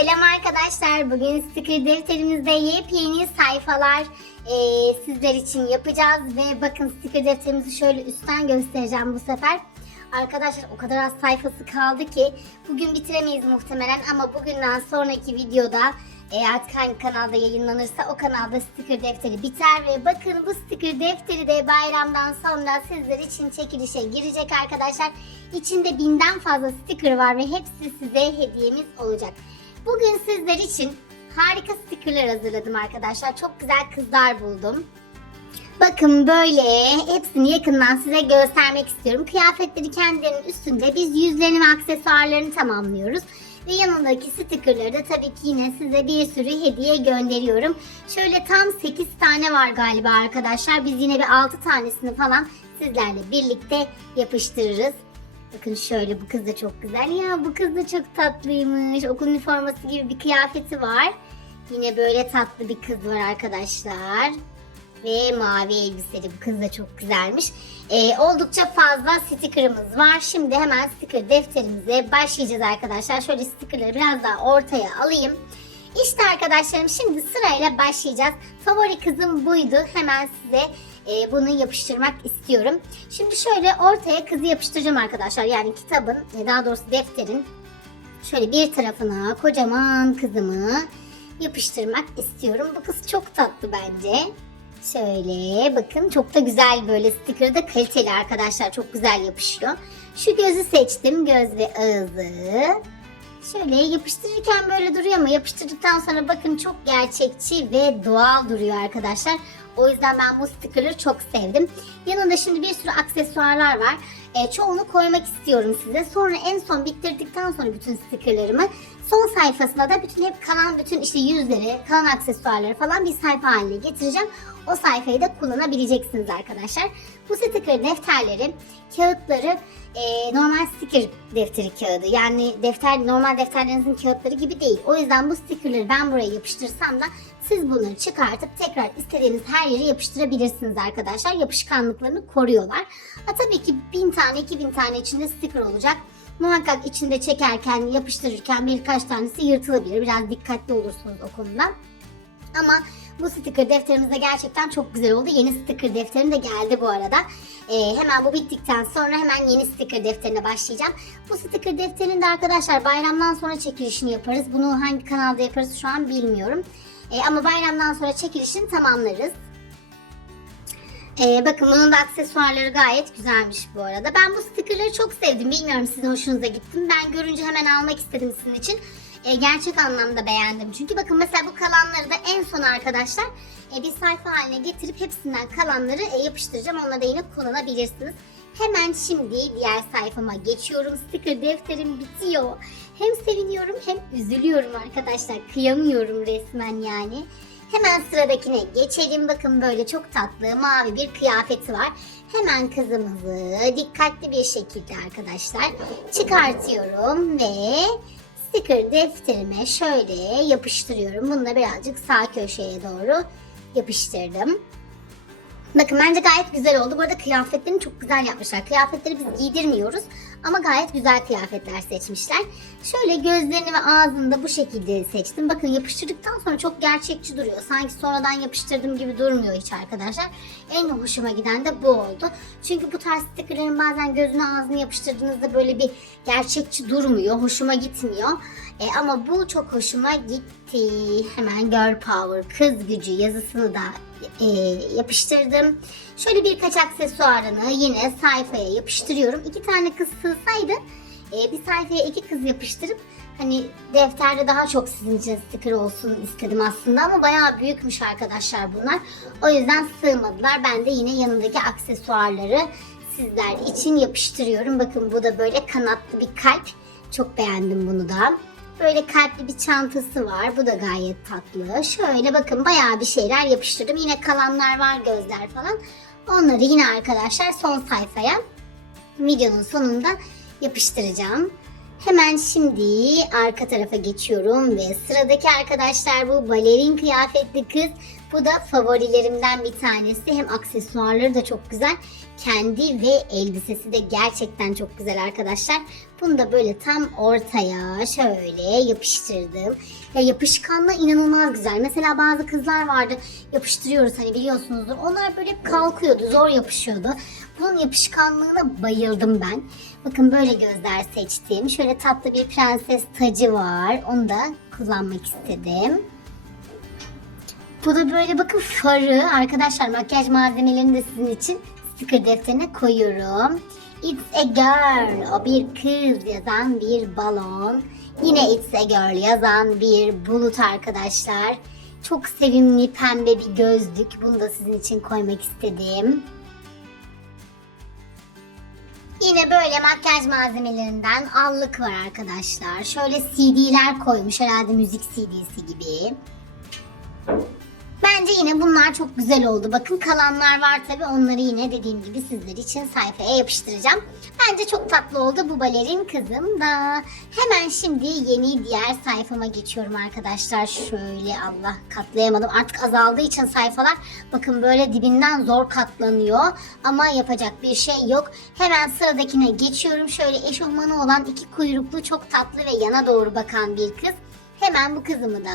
Selam arkadaşlar. Bugün sticker defterimizde yepyeni sayfalar eee, sizler için yapacağız. Ve bakın sticker defterimizi şöyle üstten göstereceğim bu sefer. Arkadaşlar o kadar az sayfası kaldı ki bugün bitiremeyiz muhtemelen ama bugünden sonraki videoda e, artık hangi kanalda yayınlanırsa o kanalda sticker defteri biter ve bakın bu sticker defteri de bayramdan sonra sizler için çekilişe girecek arkadaşlar. İçinde binden fazla sticker var ve hepsi size hediyemiz olacak. Bugün sizler için harika stickerlar hazırladım arkadaşlar. Çok güzel kızlar buldum. Bakın böyle hepsini yakından size göstermek istiyorum. Kıyafetleri kendilerinin üstünde biz yüzlerini ve aksesuarlarını tamamlıyoruz. Ve yanındaki stickerları da tabii ki yine size bir sürü hediye gönderiyorum. Şöyle tam 8 tane var galiba arkadaşlar. Biz yine bir 6 tanesini falan sizlerle birlikte yapıştırırız. Bakın şöyle bu kız da çok güzel. Ya bu kız da çok tatlıymış. Okul üniforması gibi bir kıyafeti var. Yine böyle tatlı bir kız var arkadaşlar. Ve mavi elbiseli bu kız da çok güzelmiş. Ee, oldukça fazla stickerımız var. Şimdi hemen sticker defterimize başlayacağız arkadaşlar. Şöyle stickerları biraz daha ortaya alayım. İşte arkadaşlarım şimdi sırayla başlayacağız. Favori kızım buydu. Hemen size e, bunu yapıştırmak istiyorum. Şimdi şöyle ortaya kızı yapıştıracağım arkadaşlar. Yani kitabın, e, daha doğrusu defterin şöyle bir tarafına kocaman kızımı yapıştırmak istiyorum. Bu kız çok tatlı bence. Şöyle bakın çok da güzel böyle sticker da kaliteli arkadaşlar. Çok güzel yapışıyor. Şu gözü seçtim. Göz ve ağzı. Şöyle yapıştırırken böyle duruyor ama yapıştırdıktan sonra bakın çok gerçekçi ve doğal duruyor arkadaşlar. O yüzden ben bu sticker'ı çok sevdim. Yanında şimdi bir sürü aksesuarlar var. E, çoğunu koymak istiyorum size. Sonra en son bitirdikten sonra bütün stickerlarımı son sayfasına da bütün hep kalan bütün işte yüzleri, kalan aksesuarları falan bir sayfa haline getireceğim. O sayfayı da kullanabileceksiniz arkadaşlar. Bu sticker defterleri, kağıtları e, normal sticker defteri kağıdı. Yani defter normal defterlerinizin kağıtları gibi değil. O yüzden bu stickerları ben buraya yapıştırsam da siz bunları çıkartıp tekrar istediğiniz her yere yapıştırabilirsiniz arkadaşlar. Yapışkanlıklarını koruyorlar. Ha, tabii ki 1000 tane 2000 tane içinde sticker olacak. Muhakkak içinde çekerken, yapıştırırken birkaç tanesi yırtılabilir. Biraz dikkatli olursunuz o konuda. Ama bu sticker defterimiz de gerçekten çok güzel oldu. Yeni sticker defterim de geldi bu arada. Ee, hemen bu bittikten sonra hemen yeni sticker defterine başlayacağım. Bu sticker defterinin de arkadaşlar bayramdan sonra çekilişini yaparız. Bunu hangi kanalda yaparız şu an bilmiyorum. Ee, ama bayramdan sonra çekilişini tamamlarız. Ee, bakın bunun da aksesuarları gayet güzelmiş bu arada. Ben bu stickerları çok sevdim. Bilmiyorum sizin hoşunuza gitti mi? Ben görünce hemen almak istedim sizin için. Ee, gerçek anlamda beğendim. Çünkü bakın mesela bu kalanları da en son arkadaşlar e, bir sayfa haline getirip hepsinden kalanları e, yapıştıracağım. Onları da yine kullanabilirsiniz. Hemen şimdi diğer sayfama geçiyorum. Sticker defterim bitiyor. Hem seviniyorum hem üzülüyorum arkadaşlar. Kıyamıyorum resmen yani. Hemen sıradakine geçelim. Bakın böyle çok tatlı mavi bir kıyafeti var. Hemen kızımızı dikkatli bir şekilde arkadaşlar çıkartıyorum ve sticker defterime şöyle yapıştırıyorum. Bunu da birazcık sağ köşeye doğru yapıştırdım. Bakın bence gayet güzel oldu. Bu arada kıyafetlerini çok güzel yapmışlar. Kıyafetleri biz giydirmiyoruz ama gayet güzel kıyafetler seçmişler. Şöyle gözlerini ve ağzını da bu şekilde seçtim. Bakın yapıştırdıktan sonra çok gerçekçi duruyor. Sanki sonradan yapıştırdığım gibi durmuyor hiç arkadaşlar. En hoşuma giden de bu oldu. Çünkü bu tarz stickerların bazen gözünü ağzını yapıştırdığınızda böyle bir gerçekçi durmuyor. Hoşuma gitmiyor. E, ama bu çok hoşuma gitti. Hemen Girl Power, kız gücü yazısını da e, yapıştırdım. Şöyle birkaç aksesuarını yine sayfaya yapıştırıyorum. İki tane kız sığsaydı e, bir sayfaya iki kız yapıştırıp hani defterde daha çok sizin için sticker olsun istedim aslında ama bayağı büyükmüş arkadaşlar bunlar. O yüzden sığmadılar. Ben de yine yanındaki aksesuarları sizler için yapıştırıyorum. Bakın bu da böyle kanatlı bir kalp. Çok beğendim bunu da. Böyle kalpli bir çantası var. Bu da gayet tatlı. Şöyle bakın bayağı bir şeyler yapıştırdım. Yine kalanlar var gözler falan. Onları yine arkadaşlar son sayfaya videonun sonunda yapıştıracağım. Hemen şimdi arka tarafa geçiyorum ve sıradaki arkadaşlar bu balerin kıyafetli kız. Bu da favorilerimden bir tanesi. Hem aksesuarları da çok güzel. Kendi ve elbisesi de gerçekten çok güzel arkadaşlar. Bunu da böyle tam ortaya şöyle yapıştırdım. Ya yapışkanlığı inanılmaz güzel. Mesela bazı kızlar vardı yapıştırıyoruz hani biliyorsunuzdur. Onlar böyle kalkıyordu, zor yapışıyordu. Bunun yapışkanlığına bayıldım ben. Bakın böyle gözler seçtim. Şöyle tatlı bir prenses tacı var. Onu da kullanmak istedim. Bu da böyle bakın farı. Arkadaşlar makyaj malzemelerini de sizin için sticker defterine koyuyorum. It's a girl. O bir kız yazan bir balon. Yine It's a girl yazan bir bulut arkadaşlar. Çok sevimli pembe bir gözlük. Bunu da sizin için koymak istedim. Yine böyle makyaj malzemelerinden allık var arkadaşlar. Şöyle CD'ler koymuş herhalde müzik CD'si gibi. Yine bunlar çok güzel oldu. Bakın kalanlar var tabi onları yine dediğim gibi sizler için sayfaya yapıştıracağım. Bence çok tatlı oldu bu balerin kızım da. Hemen şimdi yeni diğer sayfama geçiyorum arkadaşlar. Şöyle Allah katlayamadım. Artık azaldığı için sayfalar bakın böyle dibinden zor katlanıyor. Ama yapacak bir şey yok. Hemen sıradakine geçiyorum. Şöyle eşofmanı olan iki kuyruklu çok tatlı ve yana doğru bakan bir kız. Hemen bu kızımı da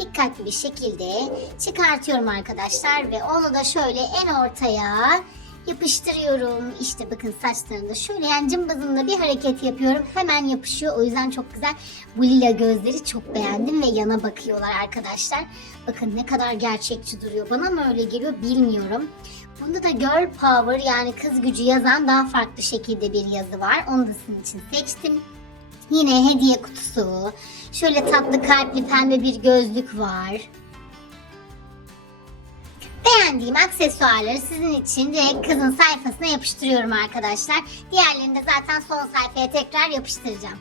dikkatli bir şekilde çıkartıyorum arkadaşlar ve onu da şöyle en ortaya yapıştırıyorum. İşte bakın saçlarında şöyle yani cımbızımla bir hareket yapıyorum. Hemen yapışıyor. O yüzden çok güzel. Bu lila gözleri çok beğendim ve yana bakıyorlar arkadaşlar. Bakın ne kadar gerçekçi duruyor. Bana mı öyle geliyor bilmiyorum. Bunda da girl power yani kız gücü yazan daha farklı şekilde bir yazı var. Onu da sizin için seçtim. Yine hediye kutusu. Şöyle tatlı kalpli pembe bir gözlük var. Beğendiğim aksesuarları sizin için direkt kızın sayfasına yapıştırıyorum arkadaşlar. Diğerlerini de zaten son sayfaya tekrar yapıştıracağım.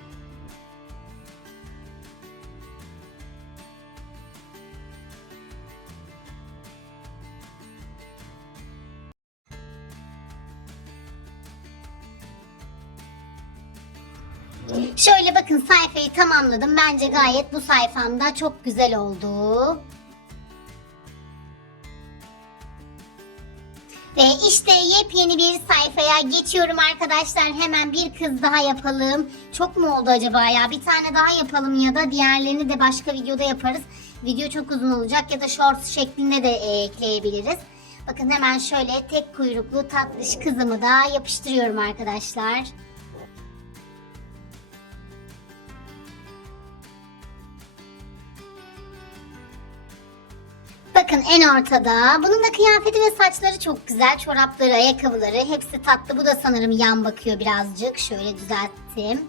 Şöyle bakın sayfayı tamamladım. Bence gayet bu sayfamda çok güzel oldu. Ve işte yepyeni bir sayfaya geçiyorum arkadaşlar. Hemen bir kız daha yapalım. Çok mu oldu acaba ya? Bir tane daha yapalım ya da diğerlerini de başka videoda yaparız. Video çok uzun olacak ya da shorts şeklinde de e, ekleyebiliriz. Bakın hemen şöyle tek kuyruklu tatlış kızımı da yapıştırıyorum arkadaşlar. Bakın en ortada. Bunun da kıyafeti ve saçları çok güzel. Çorapları, ayakkabıları hepsi tatlı. Bu da sanırım yan bakıyor birazcık. Şöyle düzelttim.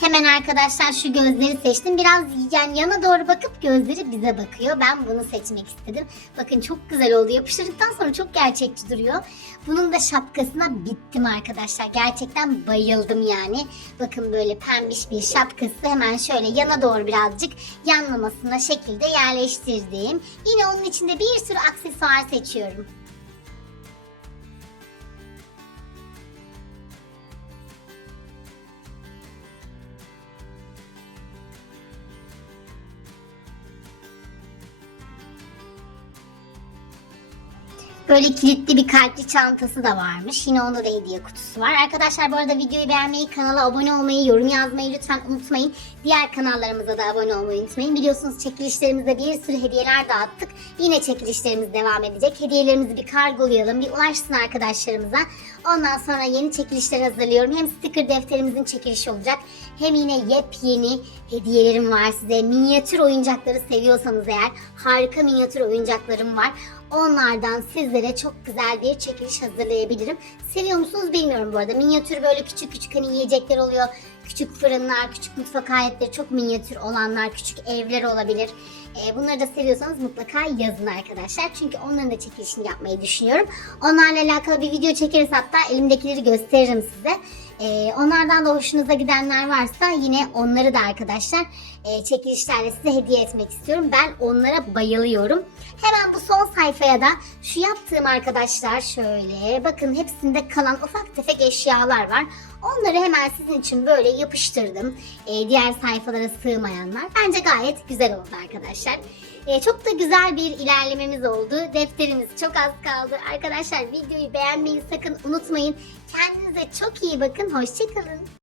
Hemen arkadaşlar şu gözleri seçtim. Biraz yani yana doğru bakıp gözleri bize bakıyor. Ben bunu seçmek istedim. Bakın çok güzel oldu. Yapıştırdıktan sonra çok gerçekçi duruyor. Bunun da şapkasına bittim arkadaşlar. Gerçekten bayıldım yani. Bakın böyle pembiş bir şapkası. Hemen şöyle yana doğru birazcık yanlamasına şekilde yerleştirdim. Yine onun içinde bir sürü aksesuar seçiyorum. Böyle kilitli bir kalpli çantası da varmış. Yine onda da hediye kutusu var. Arkadaşlar bu arada videoyu beğenmeyi, kanala abone olmayı, yorum yazmayı lütfen unutmayın. Diğer kanallarımıza da abone olmayı unutmayın. Biliyorsunuz çekilişlerimizde bir sürü hediyeler dağıttık. Yine çekilişlerimiz devam edecek. Hediyelerimizi bir kargolayalım, bir ulaşsın arkadaşlarımıza. Ondan sonra yeni çekilişler hazırlıyorum. Hem sticker defterimizin çekilişi olacak. Hem yine yepyeni hediyelerim var size. Minyatür oyuncakları seviyorsanız eğer harika minyatür oyuncaklarım var. Onlardan sizlere çok güzel bir çekiliş hazırlayabilirim. Seviyor musunuz bilmiyorum bu arada. Minyatür böyle küçük küçük hani yiyecekler oluyor. Küçük fırınlar, küçük mutfak aletleri, çok minyatür olanlar, küçük evler olabilir. Ee, bunları da seviyorsanız mutlaka yazın arkadaşlar. Çünkü onların da çekilişini yapmayı düşünüyorum. Onlarla alakalı bir video çekeriz hatta elimdekileri gösteririm size. Ee, onlardan da hoşunuza gidenler varsa yine onları da arkadaşlar e, çekilişlerle size hediye etmek istiyorum. Ben onlara bayılıyorum. Hemen bu son sayfaya da şu yaptığım arkadaşlar şöyle bakın hepsinde kalan ufak tefek eşyalar var. Onları hemen sizin için böyle yapıştırdım. Ee, diğer sayfalara sığmayanlar. Bence gayet güzel oldu arkadaşlar. Ee, çok da güzel bir ilerlememiz oldu. Defterimiz çok az kaldı. Arkadaşlar videoyu beğenmeyi sakın unutmayın. Kendinize çok iyi bakın. Hoşçakalın.